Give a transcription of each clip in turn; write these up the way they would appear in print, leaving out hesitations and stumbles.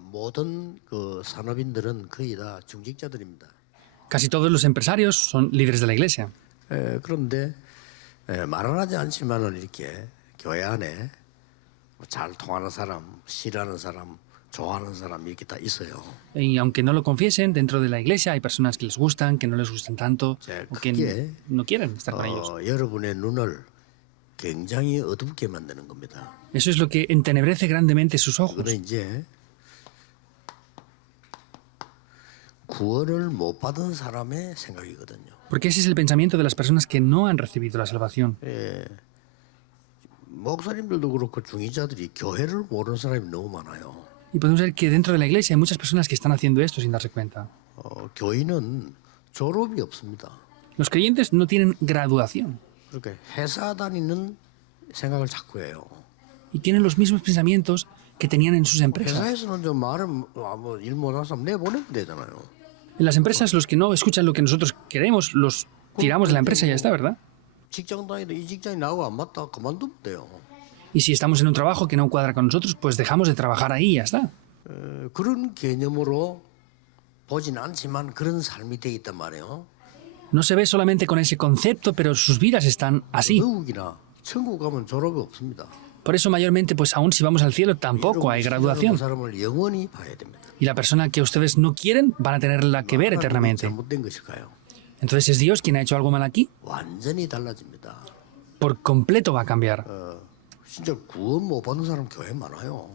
모든 그 산업인들은 거의 다 중직자들입니다. Casi todos los empresarios son líderes de la iglesia. 그런데 말은 하지 않지만은 이렇게 교회 안에 잘 통하는 사람, 싫어하는 사람, 좋아하는 사람 이렇게 다 있어요. Y aunque no lo confiesen, dentro de la iglesia hay personas que les gustan, que no les gustan tanto, 자, o que 그게 no quieren estar con ellos. 여러분의 눈을 굉장히 어둡게 만드는 겁니다. Eso es lo que entenebrece grandemente sus ojos. 그는 이제 구원을 못 받은 사람의 생각이거든요. Porque ese es el pensamiento de las personas que no han recibido la salvación. 목사님들도 그렇고 중위자들이 교회를 모르는 사람이 너무 많아요. Y podemos ver que dentro de la iglesia hay muchas personas que están haciendo esto sin darse cuenta. 교인은 졸업이 없습니다. Los creyentes no tienen graduación 그러니까 회사 다니는 생각을 자꾸 해요. y tienen los mismos pensamientos que tenían en sus empresas. 회사에서는 좀 말을 일 못하는 사람 내보내면 되잖아요. En las empresas, los que no escuchan lo que nosotros queremos, los tiramos de la empresa y ya está, ¿verdad? 직장 다니다 이 직장이 나하고 안 맞다 그만두면 돼요. Y si estamos en un trabajo que no cuadra con nosotros, pues dejamos de trabajar ahí y ya está. 그런 개념으로 보진 않지만 그런 삶이 돼 있단 말이에요. No se ve solamente con ese concepto, pero sus vidas están así. 외국이나 천국 가면 졸업이 없습니다. Por eso mayormente, pues aún si vamos al cielo, tampoco hay 그 graduación. 사람을 영원히 봐야 됩니다. Y la persona que ustedes no quieren van a tenerla que ver eternamente. 잘못된 것일까요? Entonces, ¿es Dios quien ha hecho algo mal aquí? 완전히 달라집니다. Por completo va a cambiar. 진짜 구원 못 받는 사람 교회 많아요.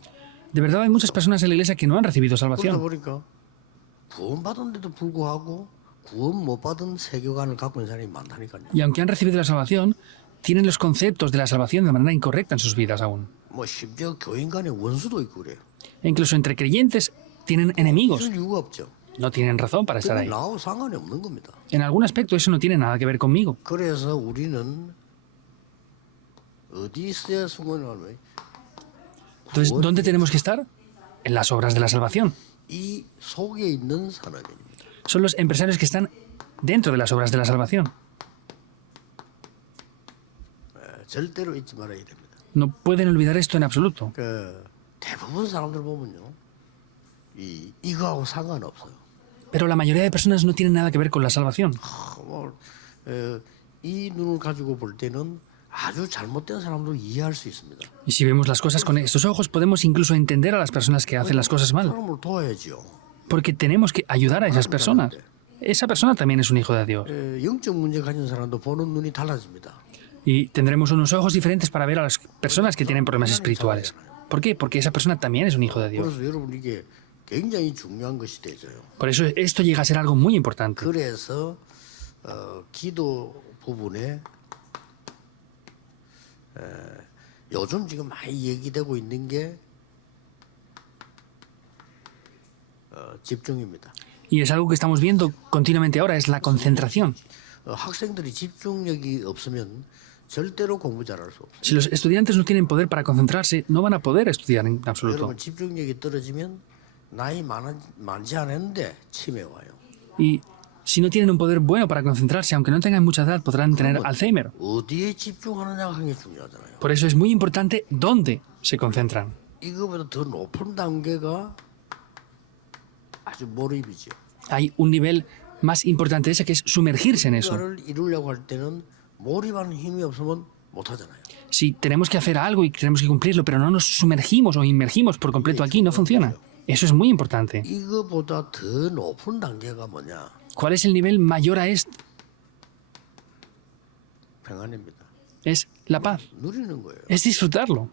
De verdad hay muchas personas en la iglesia que no han recibido 그러다 salvación. 보니까 구원 받은데도 불구하고 구원 못 받은 세계관을 갖고 있는 사람이 많다니까요. Y aunque han recibido la salvación, tienen los conceptos de la salvación de manera incorrecta en sus vidas aún. 뭐 심지어 교인 간에 원수도 있고 그래요. E incluso entre creyentes tienen enemigos. 무슨 이유가 없죠. No tienen razón para estar 그건 ahí. 나하고 상관이 없는 겁니다. En algún aspecto eso no tiene nada que ver conmigo. 그래서 우리는 어디 있어야 승원을 Entonces, ¿dónde tenemos que estar? En las obras de la salvación. 이 속에 있는 산업입니다. Son los empresarios que están dentro de las obras de la salvación. 절대로 잊지 말아야 됩니다. No pueden olvidar esto en absoluto. 그 대부분 사람들 보면요, 이거하고 상관없어요. Pero la mayoría de personas no tienen nada que ver con la salvación. 이 눈을 가지고 볼 때는 아주 잘못된 사람도 이해할 수 있습니다. Y si vemos las cosas con estos ojos, podemos incluso entender a las personas que hacen las cosas mal. 사람을 도와야죠. Porque tenemos que ayudar a esas personas. Esa persona también es un hijo de Dios. 영적 문제 가진 사람도 보는 눈이 달라집니다. Y tendremos unos ojos diferentes para ver a las personas que tienen problemas espirituales. ¿Por qué? Porque esa persona también es un hijo de Dios. 그래서 여러분 이게 굉장히 중요한 것이 되죠. Por eso esto llega a ser algo muy importante. 그래서 기도 부분에 요즘 지금 많이 얘기되고 있는 게 집중입니다. Y es algo que estamos viendo continuamente ahora, es la concentración. 학생들이 집중력이 없으면 절대로 공부 잘할 수 없어요. Si los estudiantes no tienen poder para concentrarse, no van a poder estudiar en absoluto. 여러분 집중력이 떨어지면 나이 많지 않은데 치매 와요. Y si no tienen un poder bueno para concentrarse, aunque no tengan mucha edad, podrán tener Alzheimer. 어디에 집중하느냐가 굉장히 중요하잖아요. Por eso es muy importante dónde se concentran. 이거보다 더 높은 단계가 아주 몰입이죠. Hay un nivel más importante de ese que es sumergirse en eso. 이거를 이루려고 할 때는 몰입하는 힘이 없으면 못 하잖아요. Si tenemos que hacer algo y tenemos que cumplirlo, pero no nos sumergimos o inmergimos por completo aquí, no funciona. Eso es muy importante. 이거보다 더 높은 단계가 뭐냐? ¿Cuál es el nivel mayor a este? 평안입니다. Es la paz, 누리는 거예요. es disfrutarlo.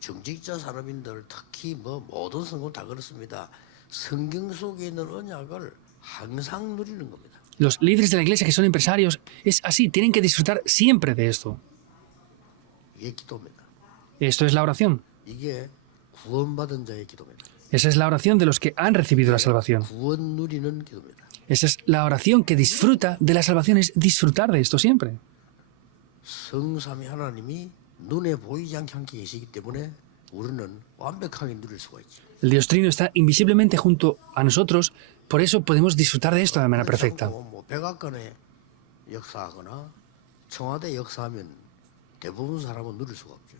중직자 산업인들 특히 모든 성도 다 그렇습니다. 성경 속에 있는 언약을 항상 누리는 겁니다. Los líderes de la iglesia que son empresarios es así, tienen que disfrutar siempre de esto. 이게 기도입니다. Esto es la oración. 이게 구원받은 자의 기도입니다. Esa es la oración de los que han recibido la salvación. 구원 누리는 기도입니다. Esa es la oración que disfruta de la salvación, es disfrutar de esto siempre. 성삼위 하나님이 눈에 보이지 않게 함께 계시기 때문에 우리는 완벽하게 누릴 수가 있죠. El Dios Trino está invisiblemente junto a nosotros, por eso podemos disfrutar de esto de manera perfecta. 뭐 백악관에 역사하거나 청와대 역사하면 대부분 사람은 누릴 수가 없죠.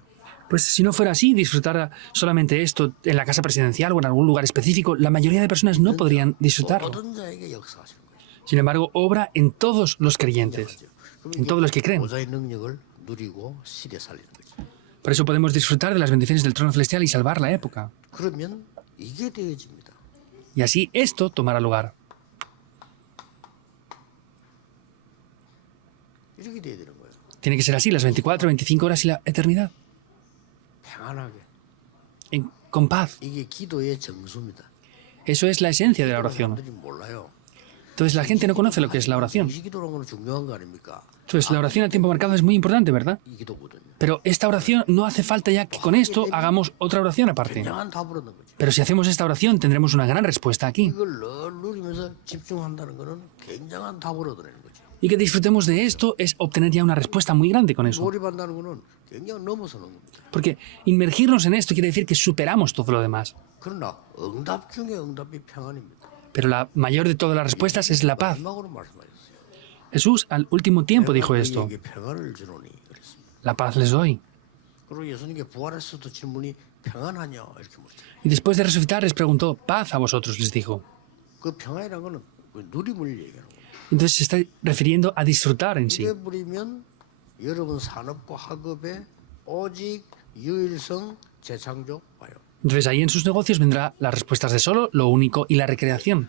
Pues si no fuera así, disfrutar solamente esto en la casa presidencial o en algún lugar específico, la mayoría de personas no podrían disfrutarlo. 모든 자에게 역사하시는 거예요. Sin embargo, obra en todos los creyentes, 그럼 en 이게 todos los que creen. 보좌의 능력을 누리고 시대 살리는 거죠. Por eso podemos disfrutar de las bendiciones del trono celestial y salvar la época. 그러면 이게 되어집니다. Y así esto tomará lugar. 이렇게 돼야 되는 거예요. Tiene que ser así, las 24, 25 horas y la eternidad. 평안하게. Con paz. 이게 기도의 정수입니다. Eso es la esencia de la oración. 사람들이 몰라요. Entonces la gente no conoce lo que es la oración. 기도라는 건 중요한 거 아닙니까? Entonces la oración a tiempo marcado es muy importante, ¿verdad? 이 기도거든요. Pero esta oración no hace falta ya que con esto hagamos otra oración aparte. 굉장한 답을 얻는 거죠. Pero si hacemos esta oración tendremos una gran respuesta aquí. 이걸 늘 누리면서 집중한다는 거는 굉장한 답을 얻어내는 거죠. Y que disfrutemos de esto es obtener ya una respuesta muy grande con eso. 몰입한다는 거는 굉장히 넘어서는 겁니다. Porque inmergirnos en esto quiere decir que superamos todo lo demás. 그러나 응답 중에 응답이 평안입니다. Pero la mayor de todas las respuestas es la paz. 마지막으로 말씀하셨어요. Jesús al último tiempo dijo esto. 너희에게 평안을 주노니 그랬습니다. La paz les doy. 그리고 예수님께 부활했어도 질문이 평안하냐 이렇게 물었죠. Y después de resucitar les preguntó, paz a vosotros, les dijo. 그 평안이라는 거는 그 누림을 얘기하는 거예요. Entonces se está refiriendo a disfrutar en sí. 이래 버리면 여러분 산업과 학업에 오직 유일성 재창조 와요. Entonces ahí en sus negocios vendrá las respuestas de solo, lo único y la recreación.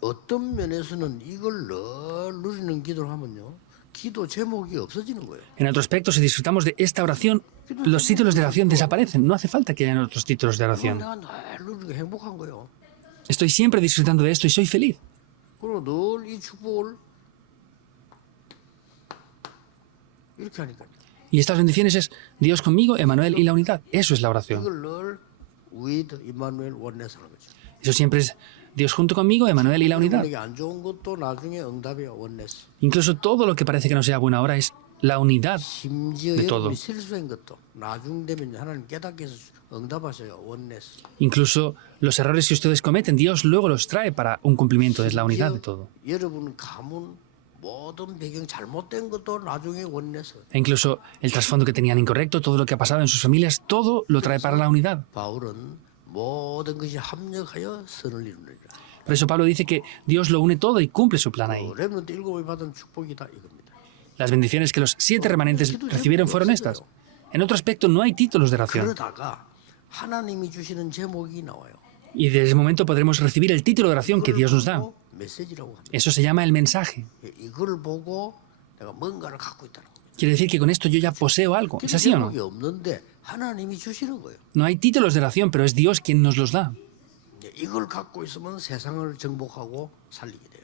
어떤 면에서는 이걸 늘 누리는 기도를 하면요. 기도 제목이 없어지는 거예요. En otro aspecto, si disfrutamos de esta oración, los títulos de oración desaparecen. No hace falta que hayan otros títulos de oración. 내가 늘 누리고 행복한 거예요. Estoy siempre disfrutando de esto y soy feliz. 그리고 늘 이 축복을 이렇게 하니까요. Y estas bendiciones es Dios conmigo, Emmanuel y la unidad. Eso es la oración. 이걸 늘 with Emmanuel oneness 하는 거죠. Eso siempre es Dios junto conmigo, Emmanuel y la unidad. 여러분에게 안 좋은 것도 나중에 응답이에요. oneness. Incluso todo lo que parece que no sea buena ahora es la unidad. 심지어 de todo. 여러분이 실수한 것도 나중 되면 하나님 깨닫게 해서 응답하셔요. oneness. Incluso los errores que ustedes cometen, Dios luego los trae para un cumplimiento. Es la unidad de todo. 여러분 가문 모든 배경 잘못된 것도 나중에 oneness. E incluso el trasfondo que tenían incorrecto, todo lo que ha pasado en sus familias, todo lo trae para la unidad. 바울은 모든 것이 합력하여 선을 이루느니라. Por eso Pablo dice que Dios lo une todo y cumple su plan ahí. 렘넌트 일곱이 받은 축복이다 이겁니다. Las bendiciones que los 7 remanentes recibieron fueron estas. En otro aspecto no hay títulos de oración. 그러다가 하나님이 주시는 제목이 나와요. Y desde ese momento podremos recibir el título de oración que Dios nos da. 메시지라고 합니다. Eso se llama el mensaje. 이걸 보고 내가 뭔가를 갖고 있다는 겁니다. Quiere decir que con esto yo ya poseo algo. ¿Es así o no? 제목이 없는데 하나님이 주시는 거예요. No hay títulos de oración, pero es Dios quien nos los da. 이걸 갖고 있으면 세상을 정복하고 살리게 돼요.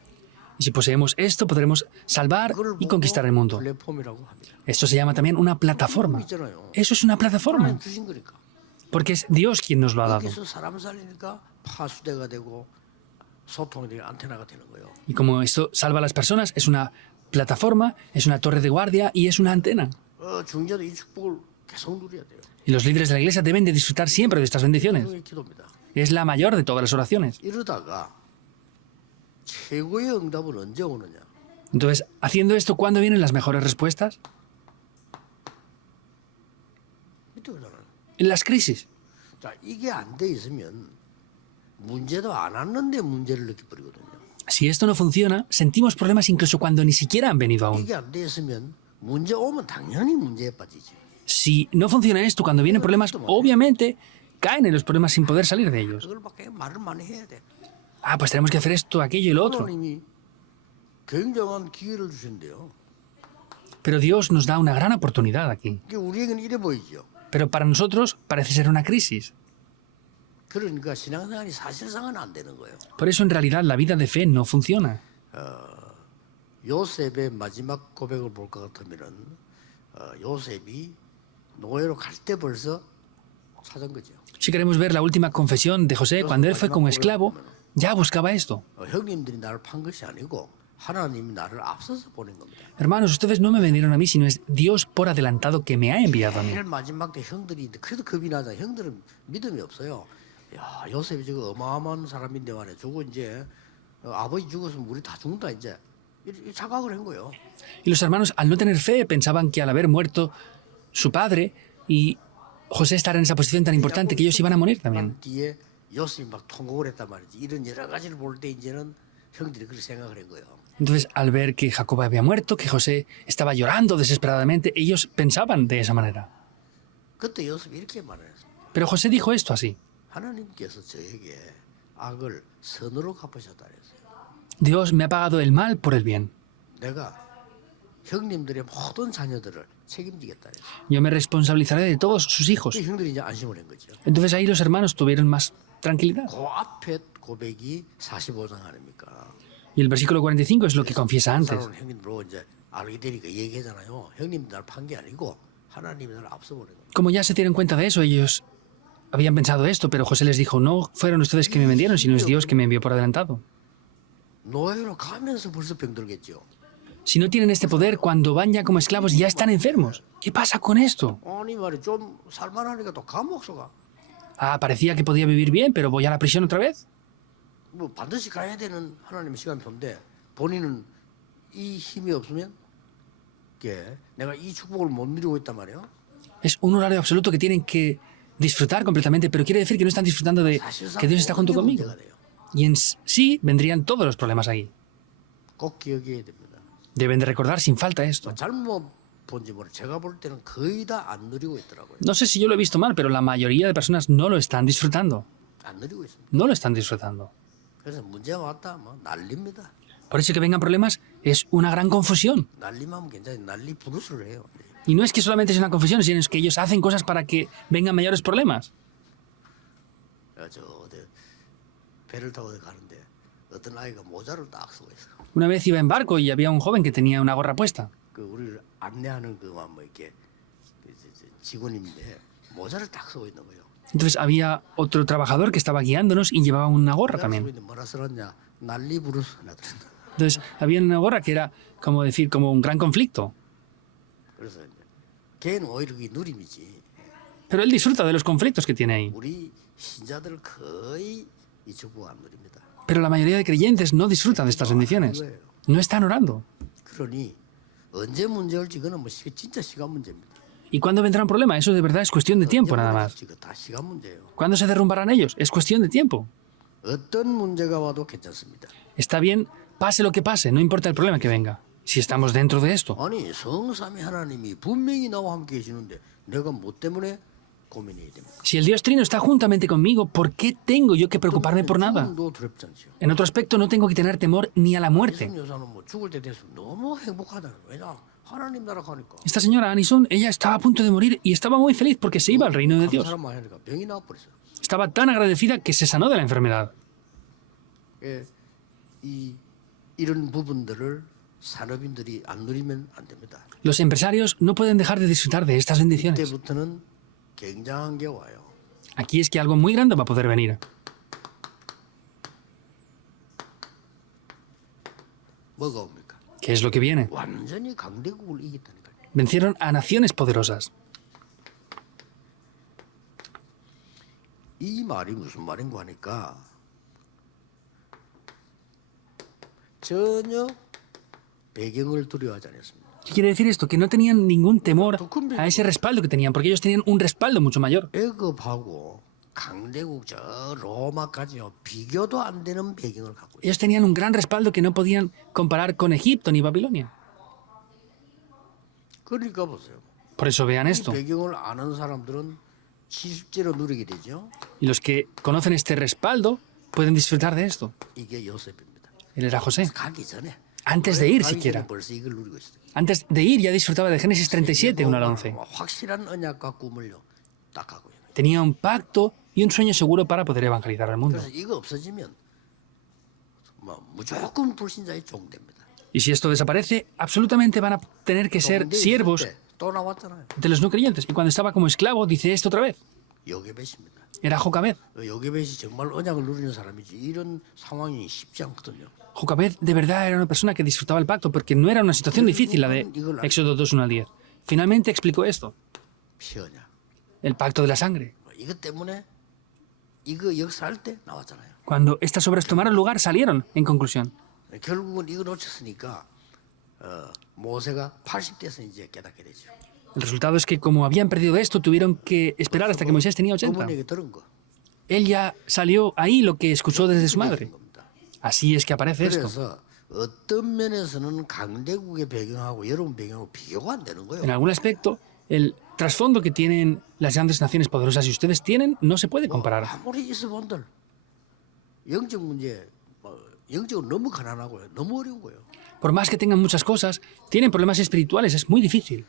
Y si poseemos esto, podremos salvar 이걸 y 보고 conquistar el mundo. 플랫폼이라고 합니다. Esto se llama también una plataforma. 있잖아요. Eso es una plataforma, 하나님 주신 거니까. porque es Dios quien nos lo ha dado. 여기서 사람 살리니까 파수대가 되고 소통이 되고 안테나가 되는 거예요. Y como esto salva a las personas, es una plataforma, es una torre de guardia y es una antena. 중재도 이 축복을 계속 누려야 돼요. Y los líderes de la iglesia deben de disfrutar siempre de estas bendiciones. 이게 기도입니다. Es la mayor de todas las oraciones. 이러다가 최고의 응답은 언제 오느냐? Entonces, haciendo esto, ¿cuándo vienen las mejores respuestas? 밑에 오잖아요. En las crisis. 자, 이게 안 돼 있으면 문제도 안 왔는데 문제를 느껴버리거든요. Si esto no funciona, sentimos problemas incluso cuando ni siquiera han venido aún. 이게 안 돼 있으면 문제 오면 당연히 문제에 빠지지. Si no funciona esto, cuando vienen problemas, obviamente caen en los problemas sin poder salir de ellos. 그걸밖에 말을 많이 해야 돼. Ah, pues tenemos que hacer esto, aquello y lo otro. 하나님이 굉장한 기회를 주신대요. Pero Dios nos da una gran oportunidad aquí. 이게 우리에게는 이래 보이죠. Pero para nosotros parece ser una crisis. 그러니까 신앙생활이 사실상은 안 되는 거예요. Por eso en realidad la vida de fe no funciona. 요셉의 마지막 고백을 볼 것 같으면은 요셉이 노예로 갈 때 벌써 찾은 거죠. Si queremos ver la última confesión de José, cuando él fue como esclavo, ya buscaba esto. 형님들이 나를 판 것이 아니고 하나님이 나를 앞서서 보낸 겁니다. Hermanos, ustedes no me vendieron a mí, sino es Dios por adelantado que me ha enviado a mí. 제일 마지막 때 형들이 그래도 겁이 나자. 형들은 믿음이 없어요. 야 요셉이 저거 어마어마한 사람인데 말이야. 저거 이제 아버지 죽었으면 우리 다 죽는다 이제. 이 착각을 한 거예요. Y los hermanos, al no tener fe, pensaban que al haber muerto su padre y José estará en esa posición tan importante que ellos iban a morir también. 뒤에 요셉이 막 통곡을 했단 말이지. 이런 여러 가지를 볼 때 이제는 형들이 그렇게 생각을 한 거예요. Entonces, al ver que Jacob había muerto, que José estaba llorando desesperadamente, ellos pensaban de esa manera. 그때 요셉이 이렇게 말했어요. Pero José dijo esto así: 하나님께서 저에게 악을 선으로 갚으셨다 그랬어요. Dios me ha pagado el mal por el bien. 내가 형님들의 모든 자녀들을 책임지겠다 그랬어요. Yo me responsabilizaré de todos sus hijos. 그 형들이 이제 안심을 한 거죠. Entonces ahí los hermanos tuvieron más tranquilidad. 그 앞에 고백이 45장 아닙니까? Y el versículo 45 es lo que confiesa antes. 살아온 형님으로 이제 알게 되니까 얘기하잖아요. 형님 날 판 게 아니고 하나님이 날 앞서버린 거예요. Como ya se dieron cuenta de eso, ellos habían pensado esto, pero José les dijo: no fueron ustedes que me vendieron, sino es Dios que me envió por adelantado. 노예로 가면서 벌써 병들겠죠. Si no tienen este poder, cuando van ya como esclavos ya están enfermos. ¿Qué pasa con esto? 아니 말이 좀 살만하니까 또 감옥서 가. Ah, parecía que podía vivir bien, pero voy a la prisión otra vez. 뭐 반드시 가야 되는 하나님의 시간표인데 본인은 이 힘이 없으면 이게 내가 이 축복을 못 누리고 있단 말이에요. Es un horario absoluto que tienen que disfrutar completamente, pero quiere decir que no están disfrutando de 사실상 que Dios está junto 모든 게 conmigo. 문제가 돼요. Y en sí vendrían todos los problemas ahí. 꼭 기억해야 됩니다. Deben de recordar sin falta esto. 잘못 본지 모르. 제가 볼 때는 거의 다 안 누리고 있더라고요. No sé si yo lo he visto mal, pero la mayoría de personas no lo están disfrutando. 안 누리고 있습니다. No lo están disfrutando. 그래서 문제가 왔다 뭐 난립니다. Por eso que vengan problemas es una gran confusión. 난리면 괜찮아요. 난리 부르스를 해요. Y no es que solamente es una confusión, sino es que ellos hacen cosas para que vengan mayores problemas. 저 어디 배를 타고 어디 가는데 어떤 아이가 모자를 딱 쓰고 있어. Una vez iba en barco y había un joven que tenía una gorra puesta. 그 우리를 안내하는 그만 뭐 이렇게 직원인데 모자를 딱 쓰고 있는 거예요. Entonces había otro trabajador que estaba guiándonos y llevaba una gorra 쓰고 también. 있는데 뭐라 쓰렀냐? 난리 부르스 나더라. Entonces había una gorra que era como decir, como un gran conflicto. 그래서 이제 걔는 오히려 그게 누림이지. Pero él disfruta de los conflictos que tiene ahí. 우리 신자들 거의 이 축복 안 누립니다. Pero la mayoría de creyentes no disfrutan de estas bendiciones. No están orando. 그러니 언제 문제 올지 그는 뭐 진짜 시간 문제입니다. ¿Y cuándo vendrá un problema? Eso de verdad es cuestión de tiempo nada más. 이거 다 시간 문제예요. ¿Cuándo se derrumbarán ellos? Es cuestión de tiempo. 어떤 문제가 와도 괜찮습니다. Está bien, pase lo que pase, no importa el problema que venga. Si estamos dentro de esto. 아니 성삼위 하나님이 분명히 나와 함께 계시는데 내가 뭐 때문에 고민해야 됩니까? Si el Dios Trino está juntamente conmigo, ¿por qué tengo yo que preocuparme por nada? 죽음도 두렵지 않죠. En otro aspecto, no tengo que tener temor ni a la muerte. 이승 여사는 뭐 죽을 때 돼서 너무 행복하다. 왜냐 하나님 나라 가니까. Esta señora Anison, ella estaba a punto de morir y estaba muy feliz porque se iba al reino de Dios. 사람만 하니까 병이 나와버렸어요. Estaba tan agradecida que se sanó de la enfermedad. 예, 이런 부분들을 산업인들이 안 누리면 안 됩니다. Los empresarios no pueden dejar de disfrutar de estas bendiciones. 이때부터는 굉장한 게 와요. Aquí es que algo muy grande va a poder venir. 뭐가 옵니까? ¿Qué es lo que viene? 완전히 강대국을 이겼다니까요. Vencieron a naciones poderosas. 이 말이 무슨 말인가 하니까 전혀 배경을 두려워하지 않았습니다. ¿Qué quiere decir esto? Que no tenían ningún temor a ese respaldo que tenían, porque ellos tenían un respaldo mucho mayor. 애굽하고 강대국 저 로마까지요 비교도 안 되는 배경을 갖고 있어요. Ellos tenían un gran respaldo que no podían comparar con Egipto ni Babilonia. 그러니까 보세요. Por eso vean 이 esto. 배경을 아는 사람들은 실제로 누리게 되죠. Y los que conocen este respaldo pueden disfrutar de esto. 이게 요셉입니다. Él era José. 가기 전에 Antes de ir 가기 siquiera. 전에 벌써 이걸 누리고 있어요. Antes de ir ya disfrutaba de Génesis 37, 1 al 11. 확실한 언약과 꿈을요 딱 갖고 있는. Tenía un pacto y un sueño seguro para poder evangelizar al mundo. 그래서 이거 없어지면 뭐 무조건 불신자의 종됩니다. Y si esto desaparece, absolutamente van a tener que ser 근데 있을 siervos 때 또 나왔잖아요. de los no creyentes. Y cuando estaba como esclavo, dice esto otra vez. 요게벳입니다. Era Jocabed. 요게벳이 정말 언약을 누리는 사람이지 이런 상황이 쉽지 않거든요. Jocabed de verdad era una persona que disfrutaba el pacto porque no era una situación difícil la de Éxodo 2, 1 al 10. Finalmente explicó esto, 피언약. el pacto de la sangre. 이것 때문에 이거 역사할 때 나왔잖아요. Cuando estas obras tomaron lugar, salieron, en conclusión. 결국은 이거 놓쳤으니까 모세가 80대에서 이제 깨닫게 되죠. El resultado es que como habían perdido esto, tuvieron que esperar hasta que Moisés tenía 80. 어머니에게 들은 거. Él ya salió ahí lo que escuchó desde su 그런 madre. 겁니다. Así es que aparece esto. 그래서 어떤 면에서는 강대국의 배경하고 여러분 배경하고 비교가 안 되는 En 거예요. algún aspecto, el trasfondo que tienen las grandes naciones poderosas y ustedes tienen no se puede comparar. 아무리 이스본들 영적 문제, 영적으로 너무 가난하고요, 너무 어려운 거예요. Por más que tengan muchas cosas, tienen problemas espirituales, es muy difícil.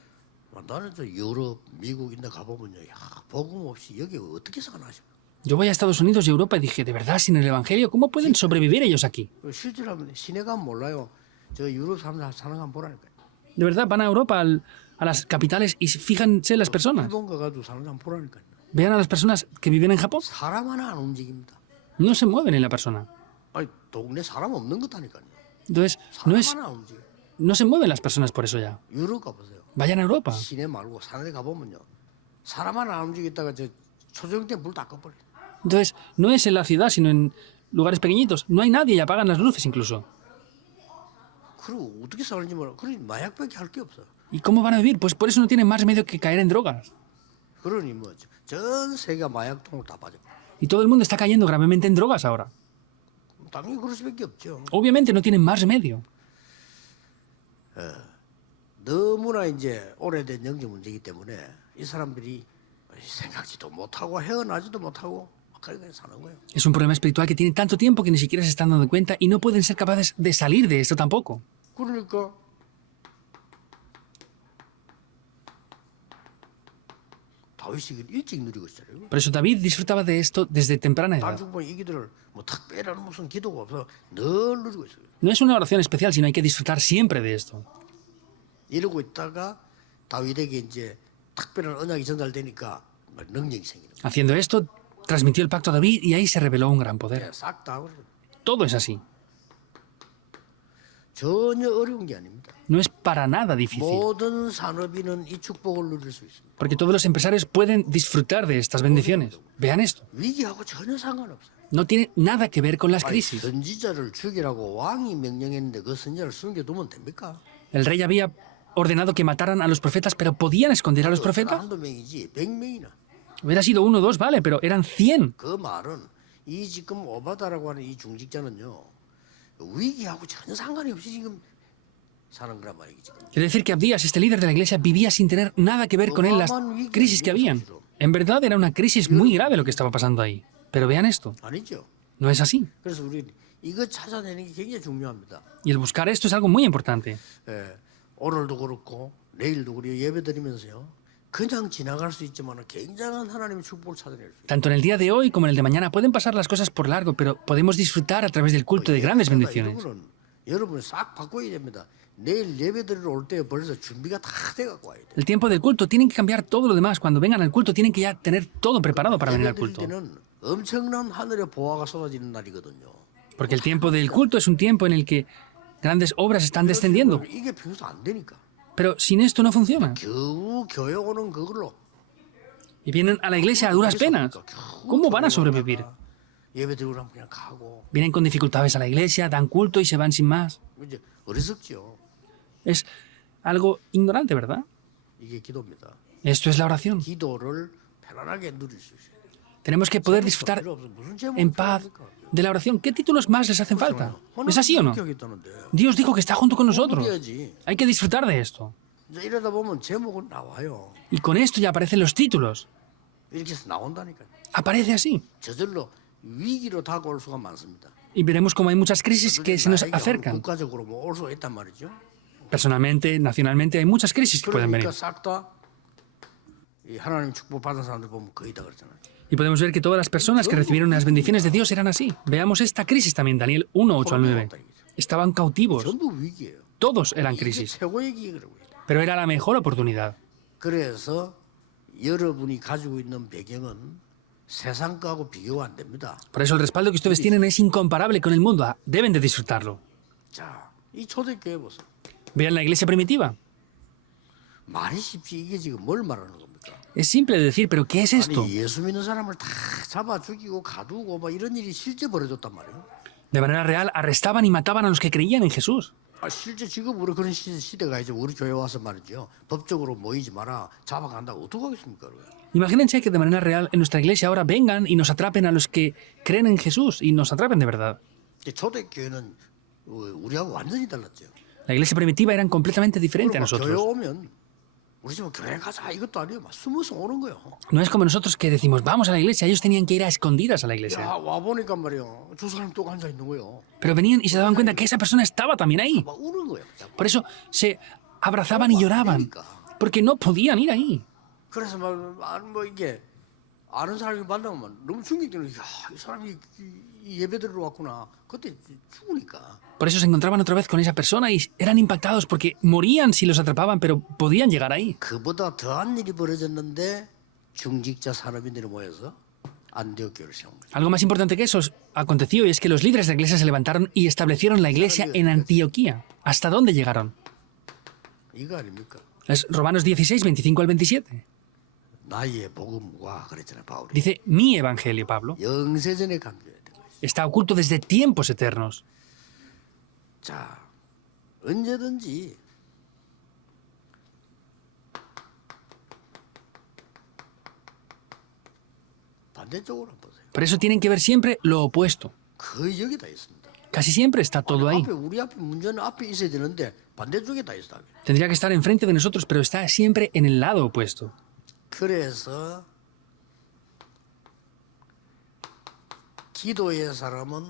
나는 저 유럽, 미국 인데 가보면요, 야, 복음 없이 여기 어떻게 사나죠? Yo voy a Estados Unidos y Europa y dije, de verdad, sin el Evangelio, ¿cómo pueden sobrevivir ellos aquí? 실제로 하면 시내 가면 몰라요. 저 유럽 사는 거 보라니까요. De verdad, van a Europa, a las capitales y fíjense las personas. 일본 가가지고 사는 사람 보라니까요. Vean a las personas que viven en Japón. 사람 하나 안 움직입니다. No se mueven en la persona. 아니 동네 사람 없는 것다니까요. Entonces, 사람 하나 안 움직여. no se mueven las personas por eso ya. 유럽 가보세요. Vayan a Europa. 시내 말고 산에 가보면요, 사람 하나 안 움직였다가 저 초저녁 때 불 다 꺼버려. Entonces, no es en la ciudad, sino en lugares pequeñitos. No hay nadie y apagan las luces incluso. 그리고 어떻게 사는지 몰라. 그러니 마약밖에 할 게 없어. ¿Y cómo van a vivir? Pues por eso no tienen más medio que caer en drogas. 그러니 뭐전 세계가 마약통으로 다 빠져. Y todo el mundo está cayendo gravemente en drogas ahora. 당연히 그럴 수밖에 없죠. Obviamente no tienen más remedio. 너무나 이제 오래된 영적 문제이기 때문에 이 사람들이 생각지도 못하고 헤어나지도 못하고 그렇게 사는 거예요. Es un problema espiritual que tiene tanto tiempo que ni siquiera se están dando cuenta y no pueden ser capaces de salir de esto tampoco. 그러니까 다윗이 일찍 누리고 있어요. Por eso David disfrutaba de esto desde temprana edad. 단순 이 기도를 뭐 특별한 무슨 기도가 없어 늘 누리고 있어요. No es una oración especial, sino hay que disfrutar siempre de esto. 이러고 있다가 다윗에게 이제 특별한 언약이 전달되니까 능력이 생기는 거예요. Haciendo esto, transmitió el pacto a David y ahí se reveló un gran poder. 싹다 그래요. Todo es así. 전혀 어려운 게 아닙니다. No es para nada difícil. 모든 산업인은 이 축복을 누릴 수 있습니다. Porque todos los empresarios pueden disfrutar de estas bendiciones. Vean esto. 위기하고 전혀 상관없어요. No tiene nada que ver con las 아니, crisis. 선지자를 죽이라고 왕이 명령했는데 그 선지자를 숨겨두면 됩니까? El rey había ordenado que mataran a los profetas, pero ¿podían esconder a los profetas? 한두 명이지 100명이나. Hubiera sido uno o dos, vale, pero eran 100. 그 말은 이 지금 오바다라고 하는 이 중직자는요, 위기하고 전혀 상관이 없이 지금 사는 거란 말이지. 지금. Quiere decir que Abdías, este líder de la iglesia, vivía sin tener nada que ver con él las crisis que habían. En verdad era una crisis muy grave lo que estaba pasando ahí. Pero vean esto, 아니죠. no es así. 그래서 우리 이거 찾아내는 게 굉장히 중요합니다. Y el buscar esto es algo muy importante. 예, 오늘도 그렇고 내일도 그렇고 예배 드리면서요, 그냥 지나갈 수 있지만 굉장한 하나님의 축복을 찾아낼 수 있어요. Tanto en el día de hoy como en el de mañana pueden pasar las cosas por largo, pero podemos disfrutar a través del culto de grandes 이런 bendiciones. 거는 여러분이 싹 바꿔야 됩니다. 내일 예배 드리러 올 때 벌써 준비가 다 돼갖고 와야 돼요. El tiempo del culto tienen que cambiar todo lo demás. Cuando vengan al culto tienen que ya tener todo preparado para venir al 예배 드릴 culto. 때는 엄청난 하늘의 보화가 쏟아지는 날이거든요. Porque el tiempo del culto es un tiempo en el que grandes obras están descendiendo. 이게 평소 안 되니까. Pero sin esto no funciona. 겨우 교회 오는 그걸로. Y vienen a la iglesia a duras penas. ¿Cómo van a sobrevivir? 예배 드리고 나면 그냥 가고. Vienen con dificultades a la iglesia, dan culto y se van sin más. 이제 어리석죠. Es algo ignorante, ¿verdad? 이게 기도입니다. Esto es la oración. 기도를 편안하게 누릴 수 있어요. Tenemos que poder disfrutar 필요 없어. 무슨 제목 en paz de la oración. ¿Qué títulos más les hacen falta? ¿Es así o no? Dios dijo que está junto con nosotros. Hay que disfrutar de esto. 이제 이러다 보면 제목은 나와요. Y con esto ya aparecen los títulos. 이렇게 해서 나온다니까요. Aparece así. 저절로 위기로 다가올 수가 많습니다. Y veremos cómo hay muchas crisis que se nos 나에게 acercan. 국가적으로 뭐 올 수가 있단 말이죠. Personalmente, nacionalmente, hay muchas crisis que pueden venir. 그러니까 싹 다 이 하나님 축복 받은 사람들 보면 거의 다 그렇잖아요. Y podemos ver que todas las personas que recibieron las bendiciones de Dios eran así. Veamos esta crisis también, Daniel 1, 8 al 9. Estaban cautivos. 전부 위기예요. Todos eran 이게 crisis. 최고의 기회라고요. Pero era la mejor oportunidad. 그래서 여러분이 가지고 있는 배경은 세상 거하고 비교가 안 됩니다. Por eso el respaldo que ustedes tienen es incomparable con el mundo. Deben de disfrutarlo. 자, 이 초대교회 보세요. Vean la iglesia primitiva. 말이 쉽지 이게 지금 뭘 말하는 겁니까? Es simple de decir, pero ¿qué es esto? 아니 예수 믿는 사람을 다 잡아 죽이고 가두고 막 이런 일이 실제 벌어졌단 말이에요. De manera real, arrestaban y mataban a los que creían en Jesús. 실제 지금 우리 그런 시대가 이제 우리 교회 와서 말이죠. 법적으로 모이지 마라, 잡아간다고 어떻게 하겠습니까? Imagínense que de manera real en nuestra iglesia ahora vengan y nos atrapen a los que creen en Jesús y nos atrapen de verdad. 초대교회는 우리하고 완전히 달랐죠. La iglesia primitiva eran completamente diferente a 그리고 교회 nosotros. 오면 우리 집은 교회 가자 이것도 아니에요. 막 숨어서 오는 거예요. No es como nosotros que decimos vamos a la iglesia, ellos tenían que ir a escondidas a la 야, iglesia. 와 보니까 말이요. 저 사람 또 앉아 있는 거예요. Pero venían y se daban cuenta que esa persona estaba también ahí. 막 우는 거예요. Por eso se abrazaban y lloraban, porque no podían ir ahí. 그래서 뭐 이게 아는 사람이 만나면 너무 충격되는 거예요. 야, 이 사람이 이 예배 들으러 왔구나. 그때 죽으니까. Por eso se encontraban otra vez con esa persona y eran impactados porque morían si los atrapaban, pero podían llegar ahí. 그보다 더한 일이 벌어졌는데 중직자 산업인들이 모여서 안디옥 교회를 세운 거예요. Algo más importante que eso aconteció y es que los líderes de la iglesia se levantaron y establecieron la iglesia en Antioquía. ¿Hasta dónde llegaron? 이거 아닙니까? Es Romanos 16, 25 al 27. 나의 복음과 그랬잖아요, 바울이. Dice, mi evangelio, Pablo, 영세전에 감겨야 돼. está oculto desde tiempos eternos. 자, 언제든지 반대쪽으로 한번 보세요. Por eso tienen que ver siempre lo opuesto. 거의 여기다 있습니다. Casi siempre está todo ahí. 우리 앞에 문제는 앞에 있어야 되는데 반대쪽에 다 있어. Tendría que estar enfrente de nosotros, pero está siempre en el lado opuesto. 그래서 기도의 사람은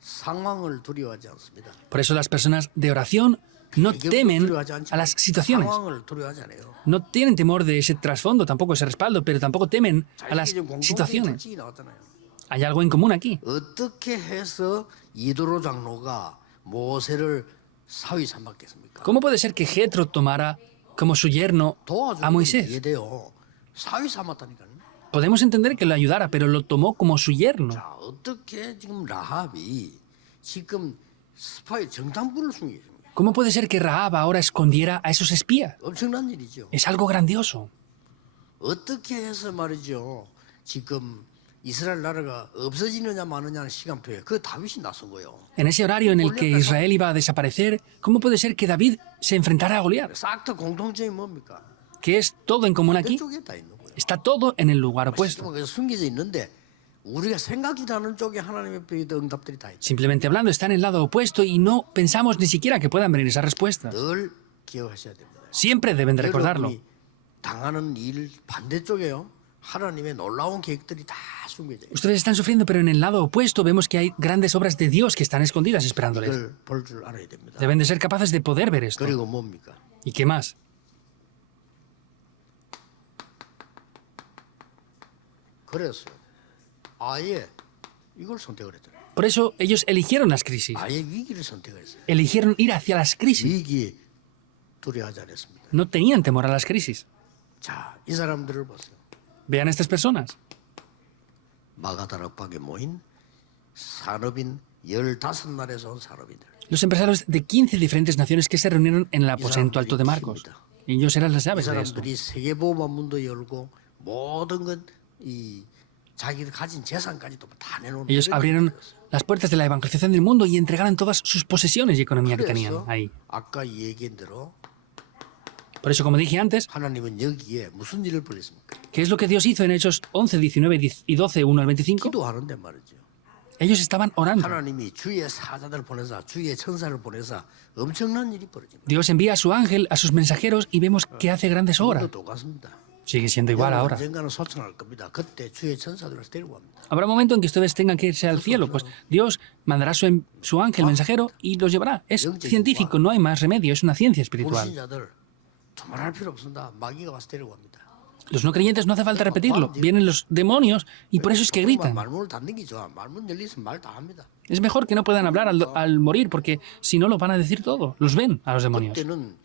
상황을 두려워하지 않습니다. Por eso las personas de oración no temen a las situaciones. 상황을 두려워하지 않아요. No tienen temor de ese trasfondo, tampoco ese respaldo, pero tampoco temen 자, a las 이게 지금 공통된 situaciones. 특징이 나왔잖아요. Hay algo en común aquí. 어떻게 해서 이도로 장로가 모세를 사위 삼았겠습니까? ¿Cómo puede ser que Jetro tomara como su yerno a 도와주면 Moisés? 이해돼요. 사위 삼았다니까요. Podemos entender que lo ayudara, pero lo tomó como su yerno. 자, 어떻게 지금 라합이 지금 스파이 정탐꾼을 숨기겠습니까? ¿Cómo puede ser que Rahab ahora escondiera a esos espías? 엄청난 일이죠. Es algo grandioso. 어떻게 해서 말이죠. 지금 이스라엘 나라가 없어지느냐 마느냐는 시간표에 그 다윗이 나선 거예요. En ese horario en el que Israel iba a desaparecer, ¿cómo puede ser que David se enfrentara a Goliat? 싹 다 공통점이 뭡니까? ¿Qué es todo en común aquí? 그쪽에 다 있는 거예요. Está todo en el lugar opuesto. 그래서 숨겨져 있는데 우리가 생각지도 않은 쪽에 하나님의 응답들이 다 있죠. Simplemente hablando, está en el lado opuesto y no pensamos ni siquiera que puedan venir esas respuestas. 늘 기억하셔야 됩니다. Siempre deben de recordarlo. 여러분이 당하는 일 반대쪽에요. 하나님의 놀라운 계획들이 다 숨겨져 있어요. Ustedes están sufriendo, pero en el lado opuesto vemos que hay grandes obras de Dios que están escondidas esperándoles. 이걸 볼 줄 알아야 됩니다. Deben de ser capaces de poder ver esto. 그리고 뭡니까? ¿Y qué más? 그래서 아예 이걸 선택을 했잖아요. Por eso ellos eligieron las crisis. 아예 위기를 선택했어요. Eligieron ir hacia las crisis. 위기 두려워하지 않았습니다. No tenían temor a las crisis. 자, 이 사람들을 보세요. Vean estas personas. 마가다락방에 모인 산업인 15나라에서 온 산업인들. Los empresarios de 15 diferentes naciones que se reunieron en el aposento alto de Marcos. Ellos eran las 이 llaves de esto. 사람들이 세계보험문도 열고 모든 건이 자기들 가진 재산까지도 다 내놓는. Ellos abrieron las puertas de la evangelización del mundo y entregaron todas sus posesiones y economía que tenían 그래서 ahí. 아까 얘기한 대로 Por eso, como dije antes, 하나님은 여기에 무슨 일을 벌였습니까? ¿qué es lo que Dios hizo en Hechos 11, 19 y 12, 1 al 25? 기도하는데 말이죠. Ellos estaban orando. 하나님이 주의 사자들 보내사 주의 천사를 보내사 엄청난 일이 벌어집니다. Dios envía a su ángel, a sus mensajeros y vemos que hace grandes obras. 오늘도 똑같습니다. Sigue siendo igual ahora. 언젠가는 소천할 겁니다. 그때 주의 천사들을 데리고 갑니다. Habrá un momento en que ustedes tengan que irse al cielo, pues Dios mandará su ángel mensajero y los llevará. Es científico, no hay más remedio, es una ciencia espiritual. 불신자들 두말할 필요 없습니다. 마귀가 와서 데리고 갑니다. Los no creyentes no hace falta repetirlo, vienen los demonios y por eso es que gritan. 말문을 닫는 게 좋아. 말문 열리면 말 다 합니다. Es mejor que no puedan hablar al morir porque si no lo van a decir todo, los ven a los demonios. 그때는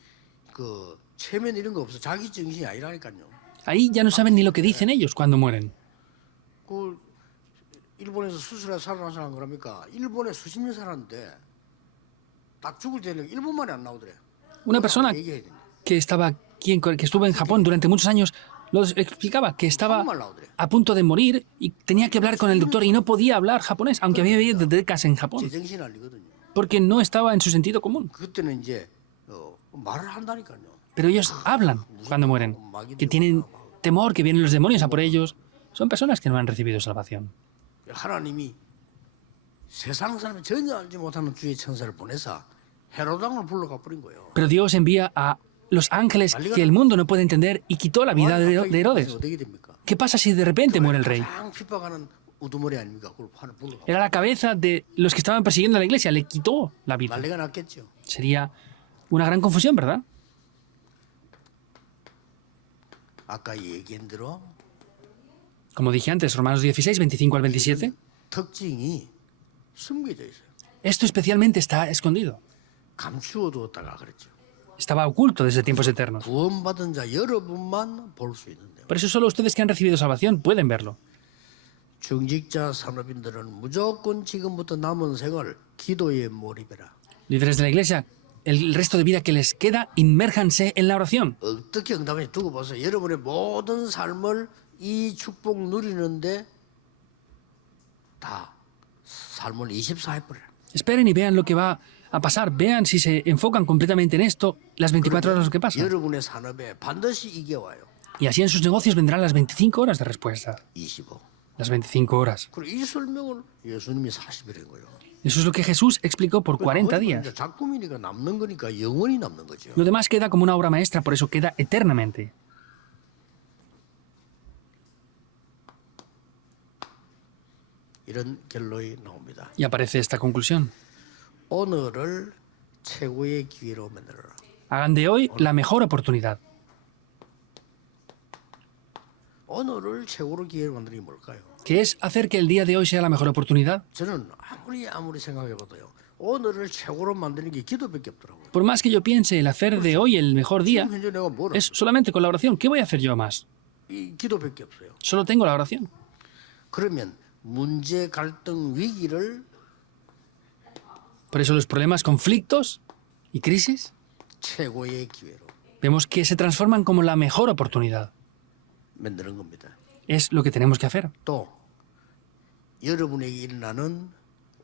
그 체면 이런 거 없어. 자기 정신이 아니라니까요. Ahí ya no saben ni lo que dicen ellos cuando mueren. 그 일본에서 수술해서 살아난 사람 그럽니까? 일본에 수십 년 살았는데 딱 죽을 때는 일본말이 안 나오더래. Una persona 얘기해야 된대. que estaba aquí, que estuvo en Japón durante muchos años, nos explicaba que estaba a punto de morir y tenía que hablar con el doctor y no podía hablar japonés, aunque había vivido décadas en Japón. 제정신 알리거든요. porque no estaba en su sentido común. 그때는 이제 말을 한다니까요. Pero ellos hablan cuando mueren, que tienen temor, que vienen los demonios a por ellos. Son personas que no han recibido salvación. 하나님이 세상 사람이 전혀 알지 못하는 주의 천사를 보내서 헤롯 왕을 불러가 버린 거예요. Pero Dios envía a los ángeles que el mundo no puede entender y quitó la vida de Herodes. 어떻게 됩니까? ¿Qué pasa si de repente muere el rey? 가장 핍박하는 우두머리 아닙니까? 그걸 불러가. Era la cabeza de los que estaban persiguiendo a la iglesia, le quitó la vida. 난리가 났겠죠. Sería una gran confusión, ¿verdad? 아까 얘기한 대로 Como dije antes, Romanos 16, 25 al 27, 특징이 숨겨져 있어요. esto especialmente está escondido. 감추어두었다가 그랬죠. Estaba oculto desde tiempos eternos. 구원받은 자 여러분만 볼 수 있는데요. Por eso solo ustedes que han recibido salvación pueden verlo. 중직자 산업인들은 무조건 지금부터 남은 생을 기도에 몰입해라. Líderes de la iglesia, el resto de vida que les queda, inmérjanse en la oración. 어떻게 응답해 두고 보세요. 여러분의 모든 삶을 이 축복 누리는데 다 삶을 24 해버려라. Esperen y vean lo que va a pasar. Vean si se enfocan completamente en esto, las 24 horas lo que pasa. 여러분의 산업에 반드시 이게 와요. Y así en sus negocios vendrán las 25 horas de respuesta. 25. Las 25 horas. 그리고 이 설명을 예수님이 40일인 거예요. Eso es lo que Jesús explicó por 40 días. 이제 작품이니까 남는 거니까 영원히 남는 거죠. Lo demás queda como una obra maestra, por eso queda eternamente. 이런 결론이 나옵니다. Y aparece esta conclusión. 오늘을 최고의 기회로 만들어라. Hagan de hoy la mejor oportunidad. 오늘을 최고로 기회로 만드는 게 뭘까요? ¿Qué es hacer que el día de hoy sea la mejor oportunidad? 저는 아무리 생각해봐도요. 오늘을 최고로 만드는 게 기도밖에 없더라고요. Por más que yo piense el hacer de hoy el mejor día, 지금 현재 내가 뭐라? es solamente con la oración. ¿Qué voy a hacer yo más? 이 기도밖에 없어요. Solo tengo la oración. 그러면 문제, 갈등, 위기를 Por eso los problemas, conflictos y crisis, 최고의 기회로 vemos que se transforman como la mejor oportunidad. 만드는 겁니다. Es lo que tenemos que hacer. 또 여러분에게 일어나는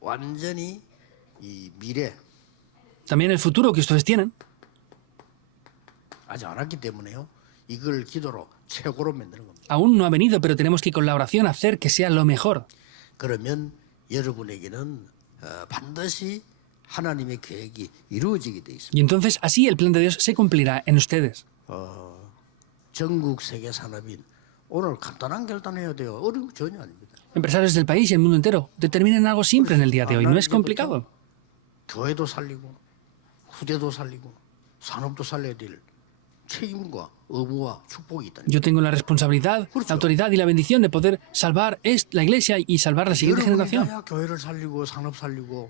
완전히 이 미래 También el futuro que ustedes tienen, 아직 안 왔기 때문에요. 이걸 기도로 최고로 만드는 겁니다. aún no ha venido, pero tenemos que con la oración hacer que sea lo mejor. 그러면 여러분에게는 반드시 하나님의 계획이 이루어지게 돼 있습니다. Y entonces así el plan de Dios se cumplirá en ustedes. 전국 세계 산업인 오늘 간단한 결단해야 돼요. 어려운 거 전혀 아닙니다. Empresarios del país y el mundo entero, determinen algo simple en el día de hoy. No es complicado. 교회도 살리고 후대도 살리고 산업도 살려야 될 책임과 의무와 축복이 있다는 Yo tengo la responsabilidad, la autoridad y la bendición de poder salvar la iglesia y salvar la siguiente generación. 여러분이 교회를 살리고 산업 살리고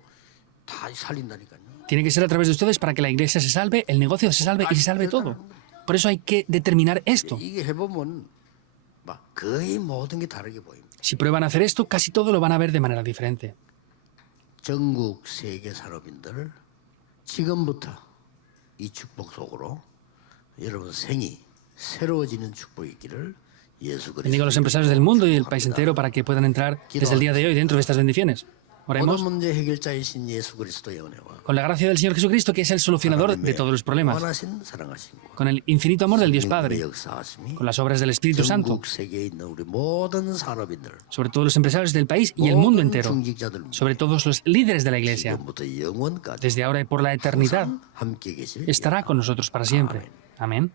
다 살린다니까요. Tiene que ser a través de ustedes para que la iglesia se salve, el negocio se salve y se salve todo. Por eso hay que determinar esto. 이게 해보면 막 거의 모든 게 다르게 보입니다. Si prueban a hacer esto, casi todo lo van a ver de manera diferente. 전국 세계 산업인들 지금부터 이 축복 속으로 여러분 생이 새로워지는 축복이 있기를 예수 Bendigo a los 그리스도 empresarios del mundo y del país entero para que puedan entrar desde el día de hoy dentro de estas bendiciones. 모든 Oremos 문제 해결자이신 예수 그리스도의 은혜와 con la gracia del Señor Jesucristo, que es el solucionador de todos los problemas, 원하신 사랑하신 con el infinito amor del Dios 의 Padre, 역사하심이 con las obras del Espíritu Santo, 전국 세계에 있는 우리 모든 산업인들 sobre todos los empresarios del país y el mundo 모든 entero, 중직자들 sobre todos los líderes de la iglesia, 지금부터 영원까지 desde ahora y por la eternidad, 함께 계실 estará con nosotros para siempre. Amén.